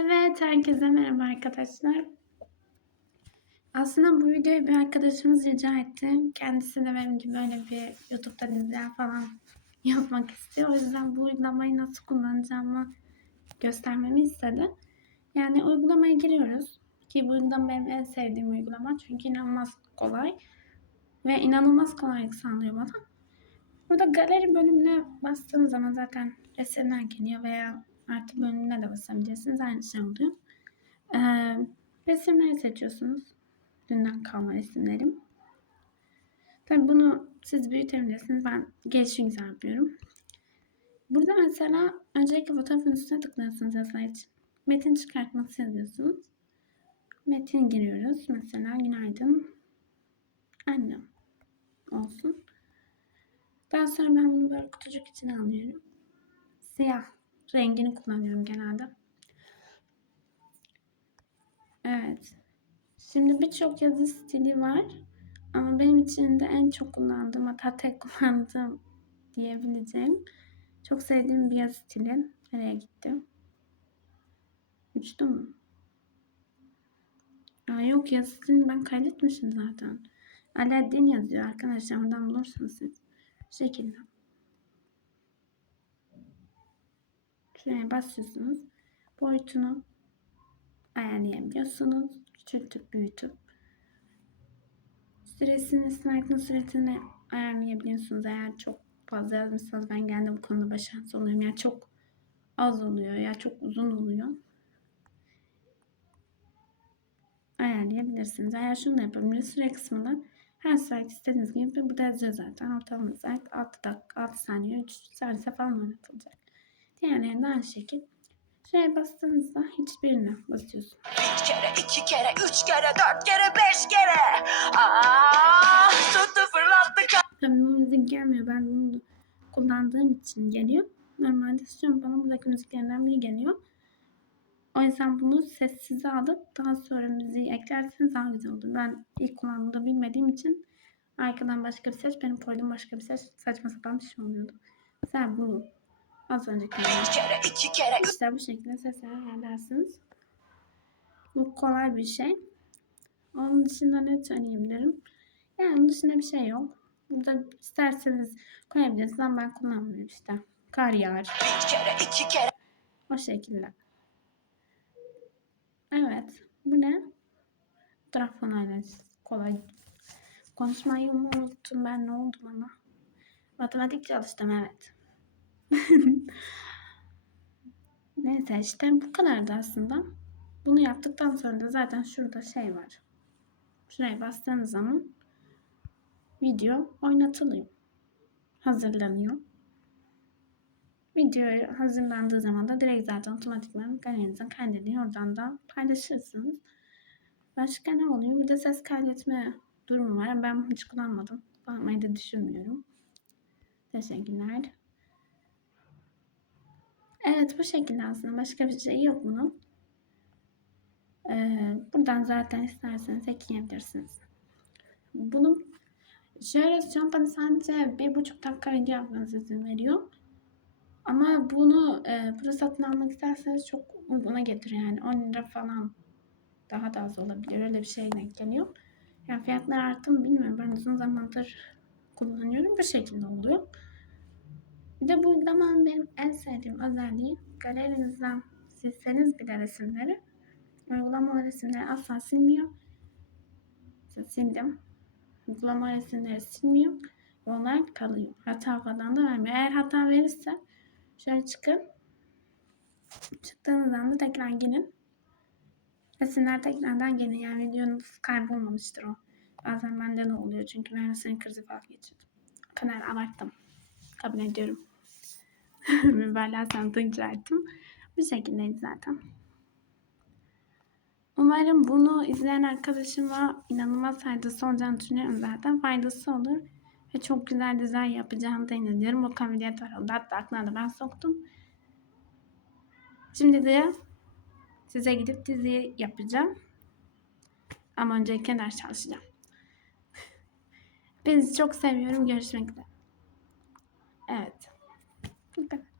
Evet, herkese merhaba arkadaşlar. Aslında bu videoyu bir arkadaşımız rica etti. Kendisi de benim gibi böyle bir YouTube'da diziler falan yapmak istiyor. O yüzden bu uygulamayı nasıl kullanacağımı göstermemi istedi. Yani uygulamaya giriyoruz. Ki bu uygulama benim en sevdiğim uygulama. Çünkü inanılmaz kolay. Ve inanılmaz kolaylık sağlıyor bana. Burada galeri bölümüne bastığım zaman zaten resimler geliyor veya artı bölümüne de basabilirsiniz. Aynı şey oluyor. Ee, resimleri seçiyorsunuz. Dünden kalma resimlerim. Tabii bunu siz büyütebilirsiniz. Ben gelişim güzel yapıyorum. Burada mesela öncelikle fotoğrafın üstüne tıklıyorsunuz yazılar için. Metin çıkartması yazıyorsunuz. Metin giriyoruz. Mesela günaydın annem olsun. Daha sonra ben bunu böyle kutucuk içine alıyorum. Siyah rengini kullanıyorum genelde. Evet. Şimdi birçok yazı stili var. Ama benim için de en çok kullandığım hatta tek kullandığım diyebileceğim çok sevdiğim bir yazı stili. Nereye gitti? Uçtu mu? Aa, yok yazı stilini ben kaydetmişim zaten. Aladdin yazıyor arkadaşlar. Oradan bulursunuz siz. Şu şekilde. Şuraya basıyorsunuz. Boyutunu ayarlayabiliyorsunuz. Küçültüp büyütüp. Süresini, sniper'ın süresini ayarlayabiliyorsunuz. Eğer çok fazla yazmışsanız ben genelde bu konuda başarısız oluyorum. Ya çok az oluyor ya çok uzun oluyor. Ayarlayabilirsiniz. Eğer şunu da yapabilirsiniz. Süre kısmında her slide istediğiniz gibi burada yazıyor zaten. Ortalama slide 6 dakika, 6 saniye, 3 saniye falan oynatılacak. Diğerlerinde de aynı şekil. Şuraya bastığınızda hiçbirine basıyorsun. Bir kere, iki kere, üç kere, dört kere, beş kere. Aa, tuttu fırlattı Tabii bu müzik gelmiyor. Ben bunu kullandığım için geliyor. Normalde istiyorum bana buradaki müziklerinden biri geliyor. O yüzden bunu sessize alıp daha sonra müziği eklerseniz daha güzel olur. Ben ilk kullandığımda bilmediğim için arkadan başka bir ses, benim koyduğum başka bir ses saçma sapan bir şey oluyordu. Mesela bunu az önceki İşte bu şekilde sesleri ayarlarsınız. Bu kolay bir şey. Onun dışında ne söyleyebilirim? Yani onun dışında bir şey yok. Burada isterseniz koyabilirsiniz ama ben kullanmıyorum işte. Kar yağar. bir kere, iki kere. O şekilde. Evet. Bu ne? Trafon ailesi. Kolay. Konuşmayı unuttum ben? Ne oldu bana? Matematik çalıştım evet. Neyse işte bu kadardı aslında. Bunu yaptıktan sonra da zaten şurada şey var. Şuraya bastığınız zaman video oynatılıyor. Hazırlanıyor. Video hazırlandığı zaman da direkt zaten otomatikman galerinize kaydediyor. Oradan da paylaşırsınız. Başka ne oluyor? Bir de ses kaydetme durumu var. Ben hiç kullanmadım. Kullanmayı da düşünmüyorum. Teşekkürler. Evet bu şekilde aslında. Başka bir şey yok bunun. Ee, buradan zaten isterseniz ekleyebilirsiniz. Bunu şöyle şu an bana sadece bir buçuk dakika video yapmanızı izin veriyor. Ama bunu e, burada satın almak isterseniz çok uyguna getiriyor yani 10 lira falan daha da az olabilir. Öyle bir şey denk geliyor. Yani fiyatlar arttı mı bilmiyorum. Ben uzun zamandır kullanıyorum. Bu şekilde oluyor. Bir de bu uygulamanın benim en sevdiğim özelliği galerinizden silseniz bile resimleri uygulama resimleri asla silmiyor. Mesela sildim. Uygulama resimleri silmiyor. Onlar kalıyor. Hata falan da vermiyor. Eğer hata verirse şöyle çıkın. Çıktığınız anda tekrar gelin. Resimler tekrardan gelin. Yani videonuz kaybolmamıştır o. Bazen bende de oluyor çünkü ben resim krizi falan geçirdim. Kadar abarttım. Kabul ediyorum. Mübalağa sanatı. Bu şekildeydi zaten. Umarım bunu izleyen arkadaşıma inanılmaz faydası olacağını düşünüyorum zaten. Faydası olur. Ve çok güzel dizayn yapacağını da inanıyorum. O kabiliyet var. Hatta aklına da ben soktum. Şimdi de size gidip diziyi yapacağım. Ama öncelikle ders çalışacağım. Hepinizi çok seviyorum. Görüşmek üzere. Evet. Bu kadar.